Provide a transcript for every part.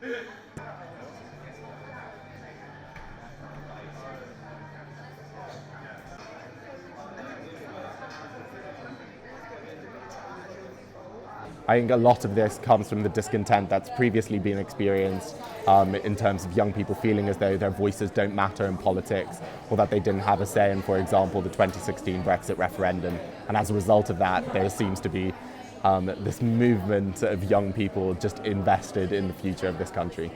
I think a lot of this comes from the discontent that's previously been experienced in terms of young people feeling as though their voices don't matter in politics, or that they didn't have a say in, for example, the 2016 Brexit referendum. And as a result of that, there seems to be this movement of young people just invested in the future of this country.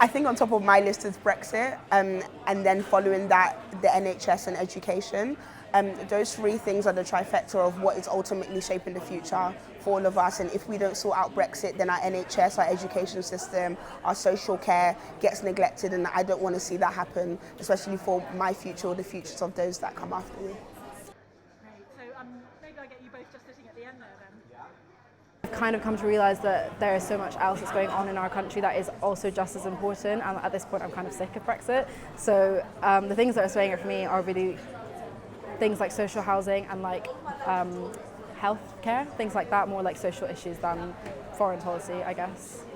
I think on top of my list is Brexit, and then following that, the NHS and education. Those three things are the trifecta of what is ultimately shaping the future for all of us. And if we don't sort out Brexit, then our NHS, our education system, our social care gets neglected. And I don't want to see that happen, especially for my future or the futures of those that come after me. Great. So maybe I'll get you both just sitting at the end there then. I've kind of come to realise that there is so much else that's going on in our country that is also just as important, and at this point I'm kind of sick of Brexit. So the things that are swaying it for me are really things like social housing and like health care, things like that, more like social issues than foreign policy, I guess.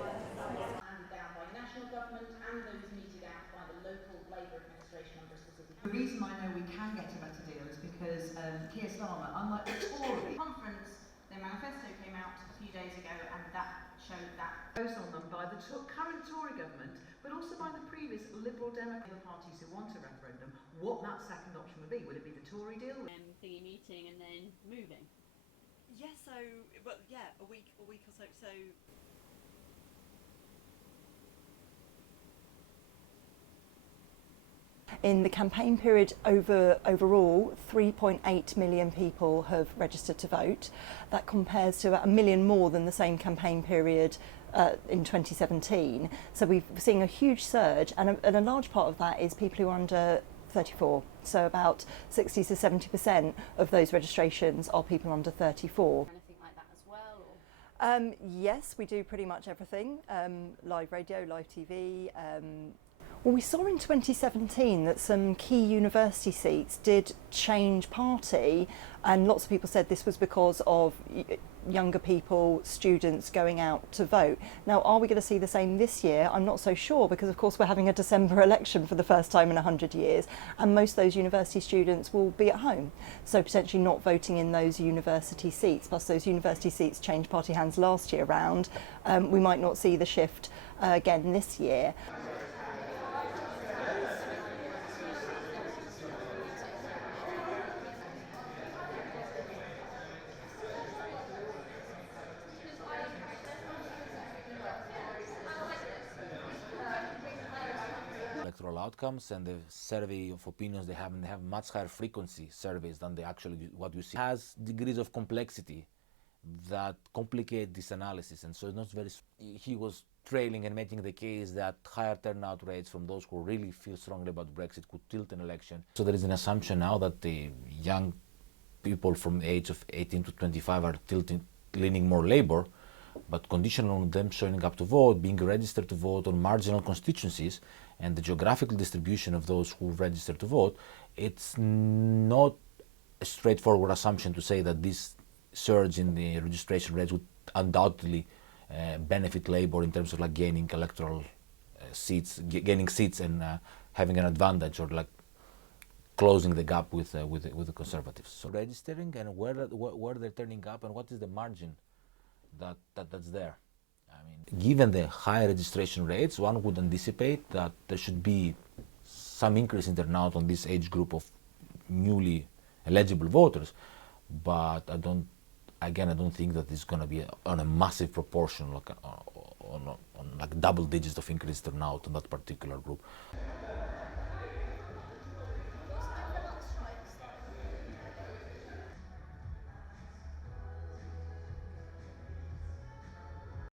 Handed down by national government and those meted out by the local Labour administration under a specific. The reason I know we can get to better deal is because Keir Starmer, unlike the Tory conference, their manifesto came out a few days ago, and that showed that goes on them by the current Tory government, but also by the previous Liberal Democratic parties who want a referendum, what that second option would be. Would it be the Tory deal? Thingy meeting and then moving. Yeah, so, but yeah, a week or so. So in the campaign period overall, 3.8 million people have registered to vote. That compares to about 1 million more than the same campaign period in 2017. So we're seeing a huge surge, and a large part of that is people who are under 34. So about 60 to 70% of those registrations are people under 34. Anything like that as well? Or? Yes, we do pretty much everything. Live radio, live TV. Well, we saw in 2017 that some key university seats did change party, and lots of people said this was because of younger people, students going out to vote. Now, are we going to see the same this year? I'm not so sure, because of course we're having a December election for the first time in 100 years, and most of those university students will be at home, so potentially not voting in those university seats. Plus those university seats changed party hands last year round. We might not see the shift again this year. Electoral outcomes and the survey of opinions they have much higher frequency surveys than they actually what you see. It has degrees of complexity that complicate this analysis, and so it's not very. He was trailing and making the case that higher turnout rates from those who really feel strongly about Brexit could tilt an election. So there is an assumption now that the young people from the age of 18 to 25 are leaning more Labour, but conditional on them showing up to vote, being registered to vote on marginal constituencies, and the geographical distribution of those who register to vote, it's not a straightforward assumption to say that this surge in the registration rates would undoubtedly benefit Labour in terms of like gaining electoral seats, gaining seats and having an advantage, or like closing the gap with the Conservatives. So registering and where they're turning up and what is the margin that's there. I mean, given the high registration rates, one would anticipate that there should be some increase in turnout on this age group of newly eligible voters, but I don't think that it's going to be on a massive proportion, like on like double digits of increased turnout on that particular group.